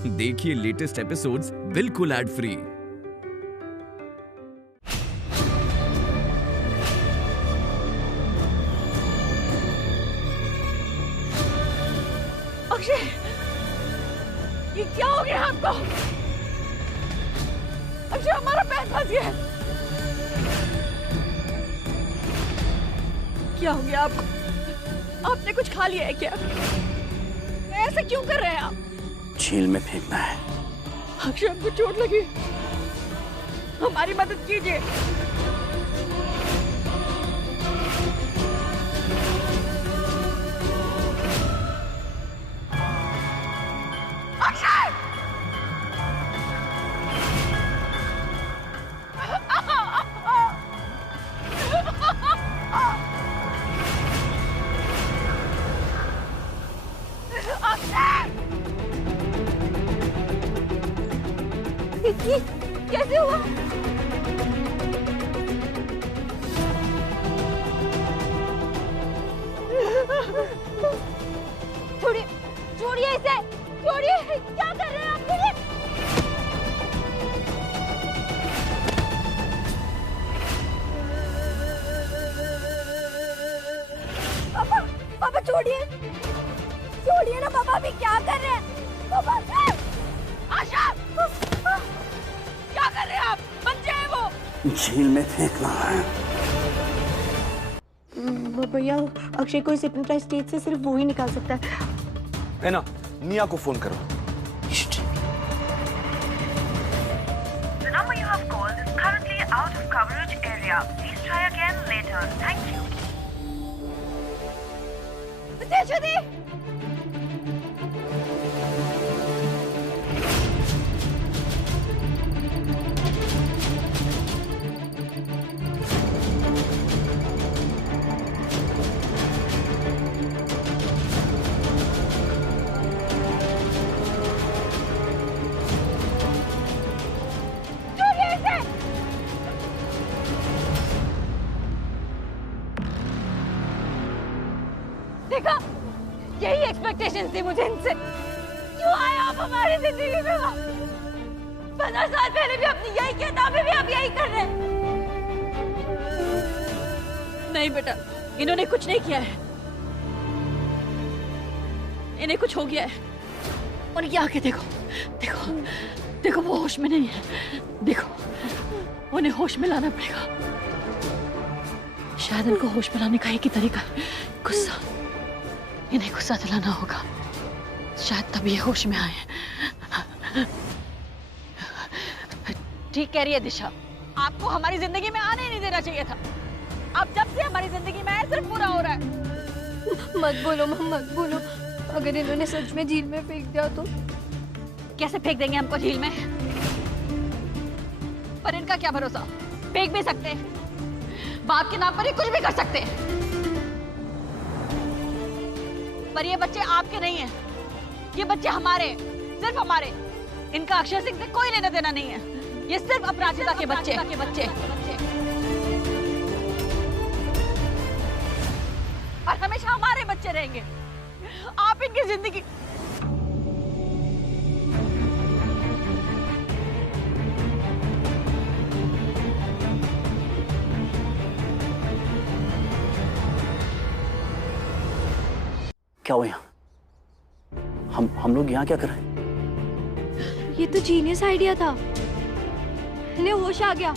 देखिए latest episodes बिल्कुल ad free. Akshay, ये क्या हो गया आपको? अक्षय, हमारा पैर फंस गया है। क्या हो गया आपको? आपने कुछ खा लिया है क्या? ऐसा क्यों कर रहे हैं आप? झील में फेंकना है। अक्षय, हमको चोट लगी, हमारी मदद कीजिए। कैसे हुआ? छोड़िए, छोड़िए इसे, छोड़िए। क्या कर रहे हैं आप? छोड़िए। पापा, पापा छोड़िए, छोड़िए ना पापा। अभी क्या कर रहे हैं पापा? आशा, क्या कर रहे हैं आप? बच्चे हैं वो। झील में फेंकना है। भैया, अक्षय को इस हिप्नोटाइज स्टेट से सिर्फ वो ही निकाल सकता है ना? निया को फोन करो। The number you have called is currently out of coverage area. Please try again later. Thank you. तेजस्वी, देखा, यही एक्सपेक्टेशन थी मुझे इनसे। क्यों आए आप हमारी जिंदगी में? 15 साल पहले भी अपनी यही किया, अभी भी आप यही कर रहे हैं। नहीं बेटा, इन्होंने कुछ नहीं किया है, इन्हें कुछ हो गया है। उनकी आंखें देखो, देखो, देखो, वो होश में नहीं है। देखो, उन्हें होश में लाना पड़ेगा। शायद इनको होश में लाने का एक ही तरीका है, गुस्सा। इन्हें गुस्सा दिलाना होगा, शायद तभी ये होश में आए। ठीक कह रही है दिशा, आपको हमारी जिंदगी में आने ही नहीं देना चाहिए था। अब जब से हमारी जिंदगी में आए, सिर्फ बुरा हो रहा है। मत बोलो मां, मत बोलो। अगर इन्होंने सच में झील में फेंक दिया तो? कैसे फेंक देंगे हमको झील में? पर इनका क्या भरोसा, फेंक भी सकते हैं, बाप के नाम पर ही कुछ भी कर सकते हैं। पर ये बच्चे आपके नहीं हैं, ये बच्चे हमारे, सिर्फ हमारे। इनका अक्षय सिंह से कोई लेना देना नहीं है, ये सिर्फ अपराजिता के बच्चे। और हमेशा हमारे बच्चे रहेंगे। आप इनकी जिंदगी क्या हुआ यहाँ? हम लोग यहाँ क्या कर रहे हैं? ये तो जीनियस आइडिया था। इन्हें होश आ गया।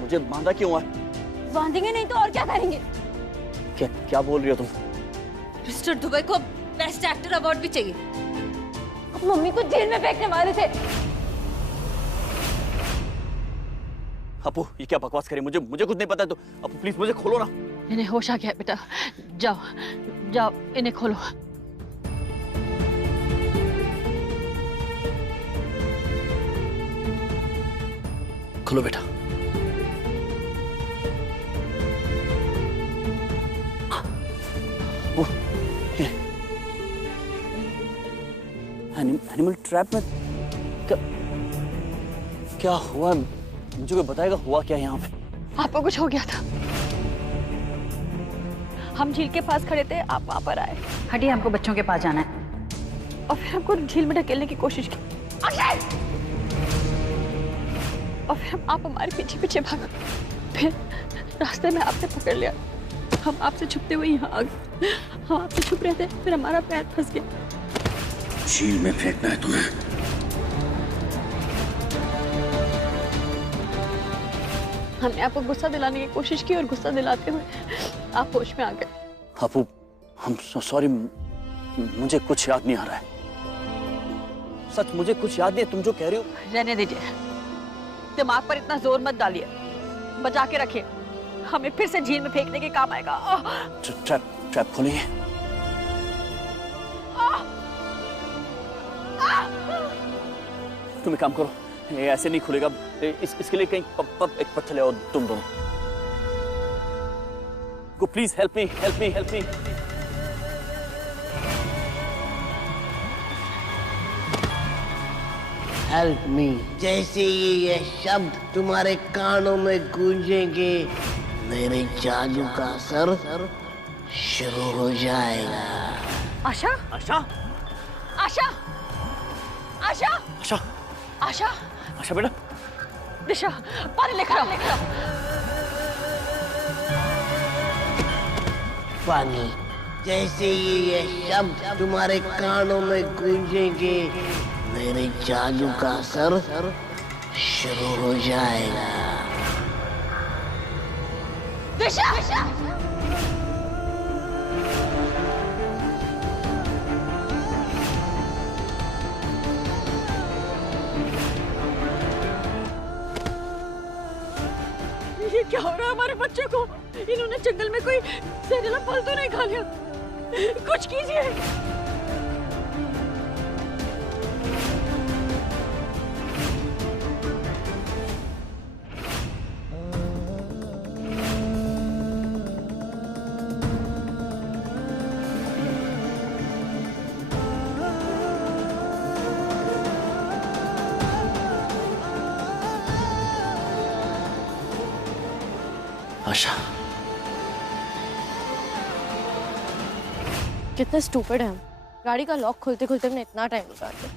मुझे बांधा क्यों है? बांधेंगे नहीं तो और क्या करेंगे? क्या बोल रही हो तुम? मिस्टर दुबे को बेस्ट एक्टर अवार्ड भी चाहिए। अब मम्मी को जेल में फेंकने वाले थे। अपू, ये क्या बकवास करे? मुझे कुछ नहीं पता। तो अपू प्लीज मुझे खोलो ना। इन्हें होश आ गया बेटा, जाओ जाओ, इन्हें खोलो। खोलो बेटा। एनिमल ट्रैप में क्या हुआ? मुझे कोई बताएगा हुआ क्या यहाँ पे? आपको कुछ हो गया था, हम झील के पास खड़े थे, आप वहां पर आए। हटिए, हमको बच्चों के पास जाना है। और फिर हमको झील में ढकेलने की कोशिश की। और फिर आप हमारे पीछे पीछे भागा, फिर रास्ते में आपने पकड़ लिया। हम आपसे छुपते हुए यहाँ आ गए। हम आपसे छुप रहे थे, फिर हमारा पैर फंस गया। झील में फेंकना है तुम्हें। हमने आपको गुस्सा दिलाने की कोशिश की और गुस्सा दिलाते हुए आप होश में आ गए। अपू, हम सॉरी, मुझे कुछ याद नहीं आ रहा है। सच मुझे कुछ याद नहीं है। तुम जो कह रही हो। रहने दीजिए, दिमाग पर इतना जोर मत डालिए, बचा के रखिए, हमें फिर से झील में फेंकने के काम आएगा। ट्रैप खोलिए। तुम एक काम करो, ये ऐसे नहीं खुलेगा। इसके लिए कहीं एक पत्थर ले आओ तुम दोनों। Go please, help me, help me, help me. Help me. जैसे ये शब्द तुम्हारे कानों में गूंजेंगे, मेरे जादू का असर शुरू हो जाएगा। आशा, आशा, आशा, आशा, आशा, आशा, आशा बेटा। दिशा, पानी लेकर आओ। पानी। जैसे ये शब्द तुम्हारे कानों में गूंजेंगे, मेरे जादू का असर शुरू हो जाएगा। दिशा, ये क्या हो रहा है हमारे बच्चे को? इन्होंने जंगल में कोई जहरीला फल तो नहीं खा लिया? कुछ कीजिए। आशा, कितने स्टूपिड हैं हम। गाड़ी का लॉक खोलते खोलते हमने इतना टाइम लगा दिया।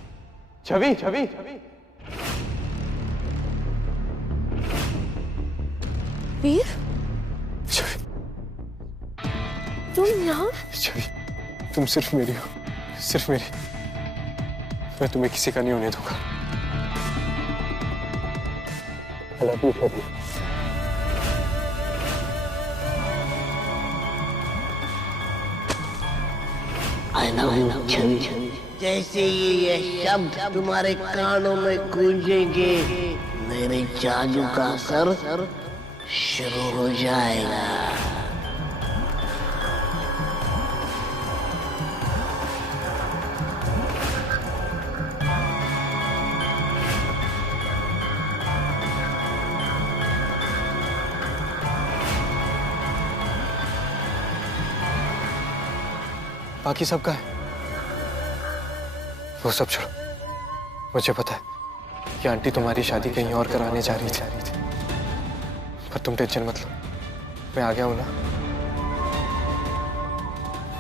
छवि, छवि, छवि। वीर, छवि, तुम यहाँ? छवि, तुम सिर्फ मेरी हो, सिर्फ मेरी। मैं तुम्हें किसी का नहीं होने दूंगा। I love you, Chhavi. I love you, छवि। जैसे ये शब्द तुम्हारे कानों में गूंजेंगे, मेरे जादू का असर शुरू हो जाएगा। बाकी सब का है, वो सब छोड़ो। मुझे पता है कि आंटी तुम्हारी शादी कहीं और कराने जा रही थी, पर तुम टेंशन मत लो, मैं आ गया हूं ना।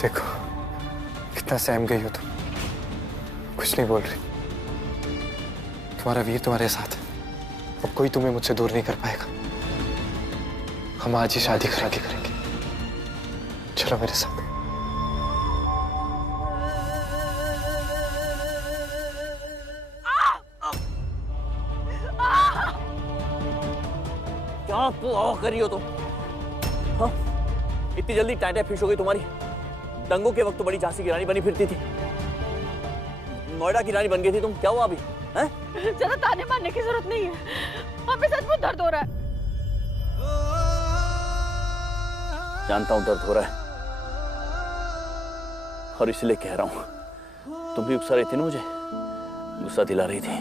देखो कितना सहम गई हो तुम, कुछ नहीं बोल रही। तुम्हारा वीर तुम्हारे साथ है, अब कोई तुम्हें मुझसे दूर नहीं कर पाएगा। हम आज ही शादी करा के करेंगे, चलो मेरे साथ। क्या कर रही हो तुम? हाँ? इतनी जल्दी टाइटें फिश हो गई तुम्हारी? दंगों के वक्त तो बड़ी झांसी की रानी बनी फिरती थी, नोएडा की रानी बन गई थी तुम। क्या हुआ अभी? हैं? ज्यादा ताने मारने की जरूरत नहीं है, हमें सचमुच दर्द हो रहा है। जानता हूं दर्द हो रहा है, और इसलिए कह रहा हूं। तुम भी उकसा रही थी ना, मुझे गुस्सा दिला रही थी।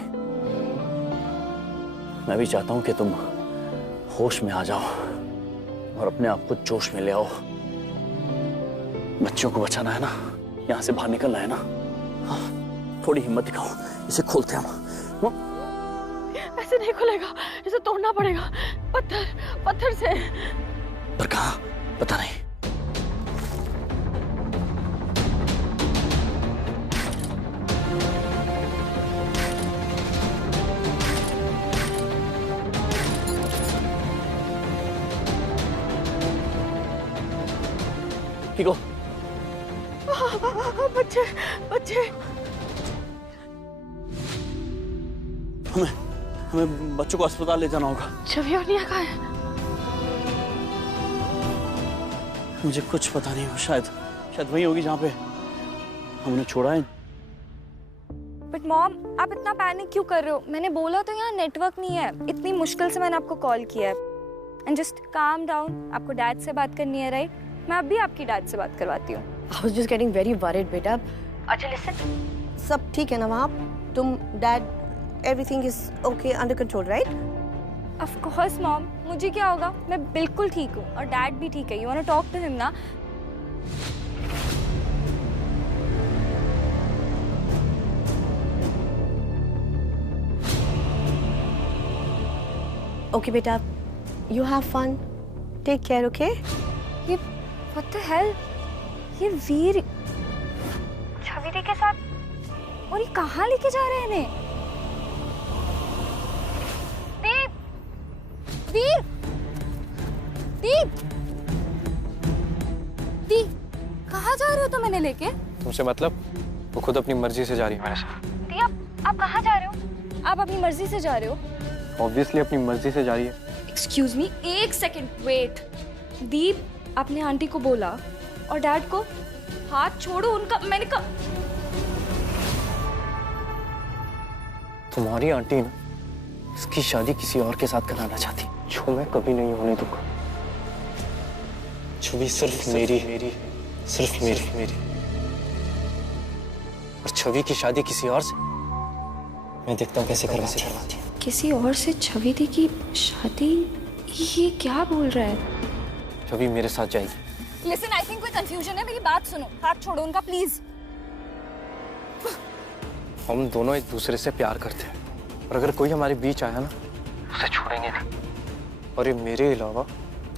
मैं भी चाहता हूं कि तुम होश में आ जाओ और अपने आप को जोश में ले आओ। बच्चों को बचाना है ना, यहां से बाहर निकलना है ना। हाँ, थोड़ी हिम्मत दिखाओ, इसे खोलते हैं हम। ऐसे नहीं खुलेगा, इसे तोड़ना पड़ेगा, पत्थर से। पर कहां? पता नहीं। ठीक हो? बच्चे बच्चे हमें बच्चों को अस्पताल ले जाना होगा। छवि और निया कहाँ है? मुझे कुछ पता नहीं, शायद वही होगी जहाँ पे हमने छोड़ा है। बट मॉम, आप इतना पैनिक क्यों कर रहे हो? मैंने बोला तो यहाँ नेटवर्क नहीं है, इतनी मुश्किल से मैंने आपको कॉल किया है। And just calm down. आपको डैड से बात करनी है, राइट? मैं अभी आपकी डैड से बात करवाती हूँ। I was just getting very worried, बेटा। अच्छा लिसन, सब ठीक है ना वहाँ? तुम, dad, everything is okay, under control, right? Of course mom, मुझे क्या होगा? मैं बिल्कुल ठीक हूँ और डैड भी ठीक है। You want to talk to him ना? Okay, बेटा, you have fun, take care, okay? ये what the hell? ये वीर छवि दी के साथ, और ये कहाँ लेके जा रहे हैं इन्हें? दीप, वीर, दीप, दीप, कहाँ जा रहे हो तुम इन्हें लेके? तुमसे मतलब? वो खुद अपनी मर्जी से जा रही है मेरे साथ। दीप, आप कहाँ जा रहे हो? आप अपनी मर्जी से जा रहे हो? ऑब्वियसली अपनी मर्जी से जा रही है। एक्सक्यूज मी, एक सेकेंड वेट। दीप, आपने आंटी को बोला और डैड को? हाथ छोड़ो उनका। मैंने कहा तुम्हारी आंटी ना इसकी शादी किसी और के साथ कराना चाहती, जो मैं कभी नहीं होने दूंगा। छवि सिर्फ मेरी, सिर्फ मेरी। और छवि की शादी किसी और से मैं देखता हूँ कैसे करवाती है। किसी और से छवि दी की शादी? ये क्या बोल रहा है? छवि मेरे साथ जाएगी। लिसन, आई थिंक कोई कंफ्यूजन है। मेरी बात सुनो। हाथ छोड़ो उनका प्लीज। हम दोनों एक दूसरे से प्यार करते हैं, और अगर कोई हमारे बीच आया ना, उसे छोड़ेंगे नहीं। और ये मेरे अलावा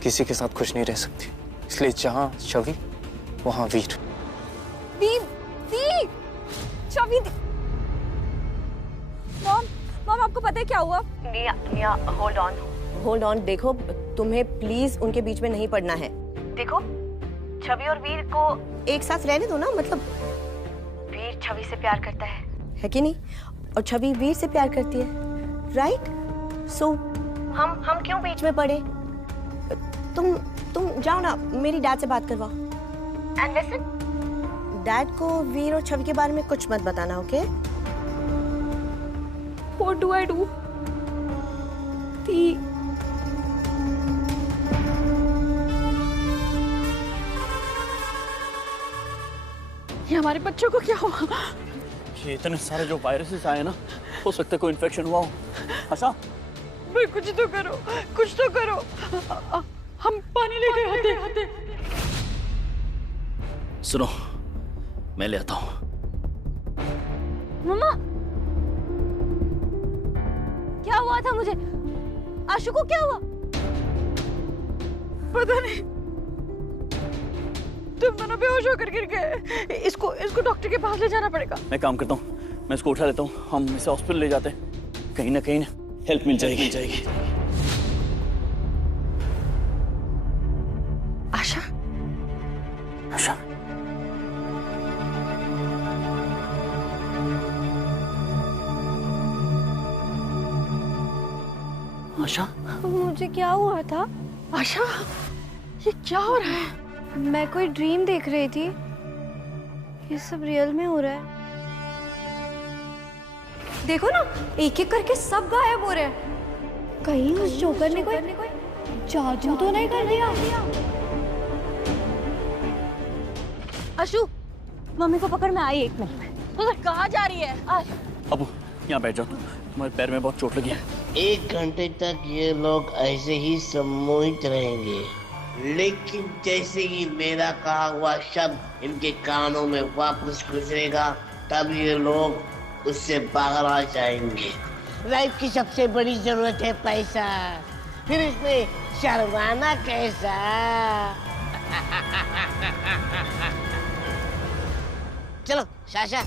किसी के साथ खुश नहीं रह सकती, इसलिए जहाँ छवि वहाँ वीर। दीप, दीप, छवि दी। मॉम, आपको पता है क्या हुआ? निया, होल्ड ऑन। देखो, तुम्हें प्लीज उनके बीच में नहीं पड़ना है। देखो, छवि और वीर को एक साथ रहने दो ना। मतलब वीर छवि से प्यार करता है कि नहीं? और छवि वीर से प्यार करती है, राइट? सो हम क्यों बीच में पड़े? तुम जाओ ना, मेरी डैड से बात करवाओ। एंड लिसन, डैड को वीर और छवि के बारे में कुछ मत बताना, okay? What do I do? ये हमारे बच्चों को क्या हुआ? ये इतने सारे जो वायरसेस आए ना, हो सकता है कोई इन्फेक्शन हुआ हो। आशा, भाई कुछ तो करो, कुछ तो करो। हम पानी लेके आते। सुनो, मैं ले आता हूँ। मम्मा, क्या हुआ था मुझे? आशु को क्या हुआ? पता नहीं, तुम दोनों बेहोश होकर गिर गए। इसको डॉक्टर के पास ले जाना पड़ेगा। मैं काम करता हूँ, मैं इसको उठा लेता हूँ, हम इसे हॉस्पिटल ले जाते हैं। कहीं ना कहीं हेल्प मिल जाएगी। आशा, आशा, आशा, मुझे क्या हुआ था? आशा, ये क्या हो रहा है? मैं कोई ड्रीम देख रही थी, ये सब रियल में हो रहा है। देखो ना, एक एक करके सब गायब हो रहे हैं। कहीं उस जोकर ने कोई जादू तो नहीं कर दिया? आशु, मम्मी को पकड़, मैं आई 1 मिनट में। तो कहाँ जा रही है? अब यहाँ बैठ जाओ, तुम्हारे पैर में बहुत चोट लगी है। 1 घंटे तक ये लोग ऐसे ही सम्मोहित रहेंगे, लेकिन जैसे ही मेरा कहा हुआ शब्द इनके कानों में वापस गुजरेगा, तब ये लोग उससे बाहर आ जाएंगे। लाइफ की सबसे बड़ी जरूरत है पैसा, फिर इसमें शर्माना कैसा? चलो Sasha.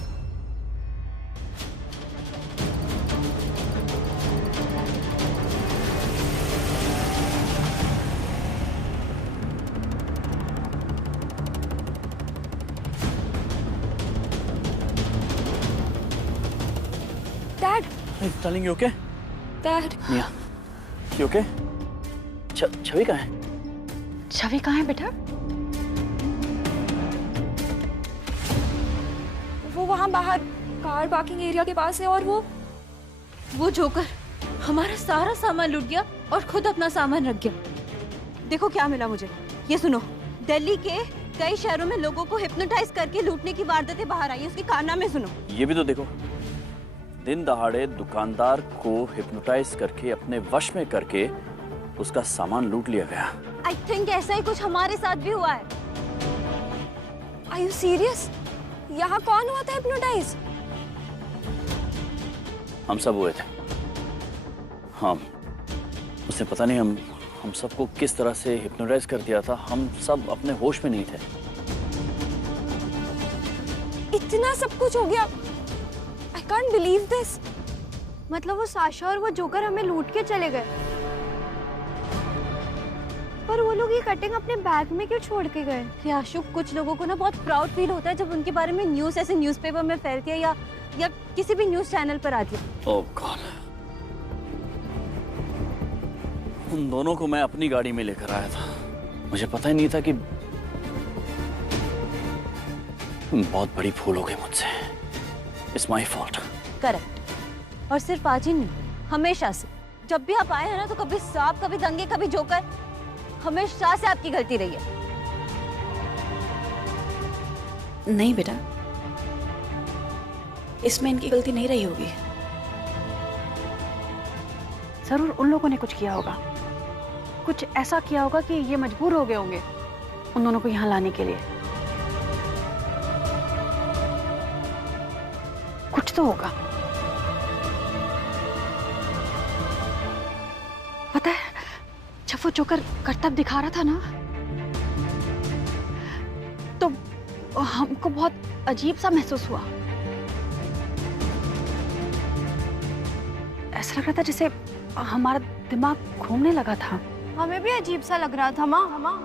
Darling, you okay? Dad, निया, यू ओके? छवि कहाँ है? छवि कहाँ है बेटा? वो वहाँ बाहर कार पार्किंग एरिया के पास है। और वो जोकर हमारा सारा सामान लूट गया और खुद अपना सामान रख गया। देखो क्या मिला मुझे, ये सुनो। दिल्ली के कई शहरों में लोगों को हिप्नोटाइज करके लूटने की वारदातें बाहर आई, उसके कारनामे सुनो। ये भी तो देखो, दिन दहाड़े दुकानदार को हिप्नोटाइज करके अपने वश में करके उसका सामान लूट लिया गया। आई थिंक ऐसा ही कुछ हमारे साथ भी हुआ है। Are you serious? यहाँ कौन हुआ था हिप्नोटाइज? हम सब हुए थे। हाँ, उसने पता नहीं हम सबको किस तरह से हिप्नोटाइज कर दिया था। हम सब अपने होश में नहीं थे। इतना सब कुछ हो गया, आई कांट बिलीव दिस। मतलब वो साशा और वो जोकर हमें लूट के चले गए, पर वो लोग ये कटिंग अपने बैग में क्यों छोड़ के गए? याशु, कुछ लोगों को ना बहुत प्राउड फील होता है जब उनके बारे में न्यूज़ ऐसे न्यूज़पेपर में फैलती है या किसी भी न्यूज़ चैनल पर आती है। ओह गॉड, उन दोनों को मैं अपनी गाड़ी में लेकर आया था। मुझे पता ही नहीं था कि बहुत बड़ी भूल हो गई मुझसे। It's my fault. करेक्ट। और सिर्फ आज ही नहीं, हमेशा से जब भी आप आए हैं ना, तो कभी सांप, कभी दंगे, कभी जोकर, हमेशा से आपकी गलती रही है। नहीं बेटा, इसमें इनकी गलती नहीं रही होगी। जरूर उन लोगों ने कुछ किया होगा, कुछ ऐसा किया होगा कि ये मजबूर हो गए होंगे उन दोनों को यहाँ लाने के लिए। कुछ तो होगा। पता है, जब वो जोकर करतब दिखा रहा था ना, तो हमको बहुत अजीब सा महसूस हुआ। ऐसा लग रहा था जैसे हमारा दिमाग घूमने लगा था। हमें भी अजीब सा लग रहा था माँ।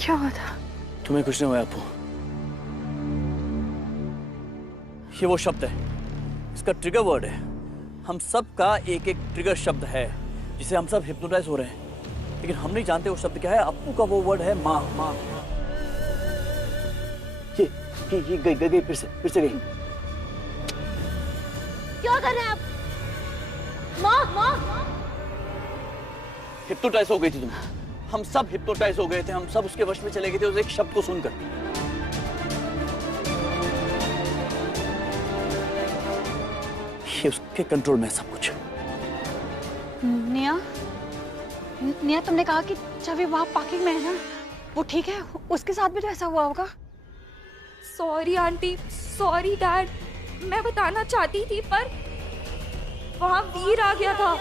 क्या हुआ था? तुम्हें कुछ नहीं हुआ अपू। ये वो शब्द है, इसका ट्रिगर वर्ड है। हम सब का एक एक ट्रिगर शब्द है जिसे हम सब हिप्नोटाइज हो रहे हैं, लेकिन हम नहीं जानते वो शब्द क्या है। अपू का वो वर्ड है माँ। माँ, ये गई फिर से गई। क्या कर रहे हैं आप? माँ, हिप्नोटाइज हो गई थी तुम। हम सब हिप्नोटाइज हो गए थे, हम सब उसके वश में चले गए थे उस एक शब्द को सुनकर। ये उसके कंट्रोल में सब कुछ। निया, तुमने कहा कि छवि वहाँ पार्किंग में है ना, वो ठीक है? उसके साथ भी तो ऐसा हुआ होगा। सॉरी आंटी, सॉरी डैड, मैं बताना चाहती थी पर वहाँ वीर आ गया था।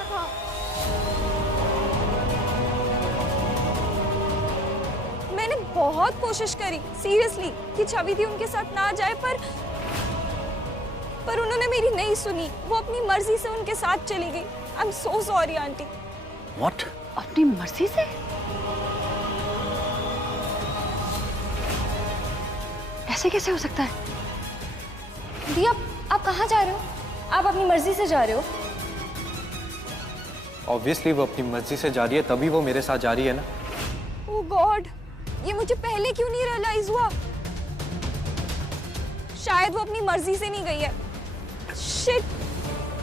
मैंने बहुत कोशिश करी सीरियसली कि छवि थी उनके साथ ना जाए, पर उन्होंने मेरी नहीं सुनी। वो अपनी मर्जी से उनके साथ चली गई। I am so sorry aunty. What? अपनी मर्जी से? ऐसे कैसे हो सकता है? दी, आप कहाँ जा रहे हो? आप अपनी मर्जी से जा रहे हो? ऑब्वियसली वो अपनी मर्जी से जा रही है, तभी वो मेरे साथ जा रही है ना। ओह गॉड, ये मुझे पहले क्यों नहीं रियलाइज हुआ? शायद वो अपनी मर्जी से नहीं गई है। शिट,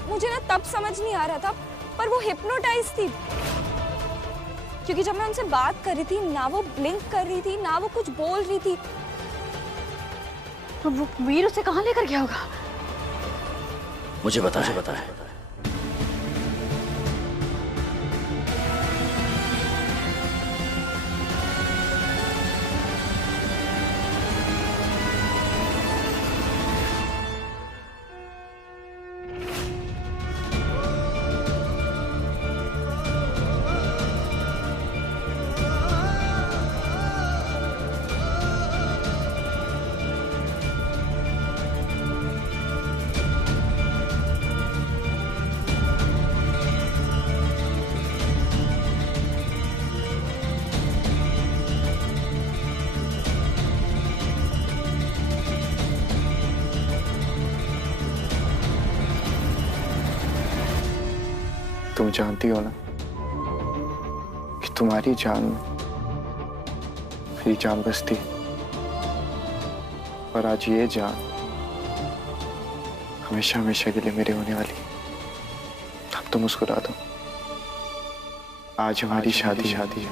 मुझे ना तब समझ नहीं आ रहा था, पर वो हिप्नोटाइज थी। क्योंकि जब मैं उनसे बात कर रही थी ना वो ब्लिंक कर रही थी ना वो कुछ बोल रही थी। तो वो वीर उसे कहाँ लेकर गया होगा? मुझे बता है। दोनों जानती हो ना कि तुम्हारी जान में मेरी जान बसती है। और आज ये जान हमेशा हमेशा के लिए मेरी होने वाली। अब तो मुस्कुरा दो, आज हमारी शादी है।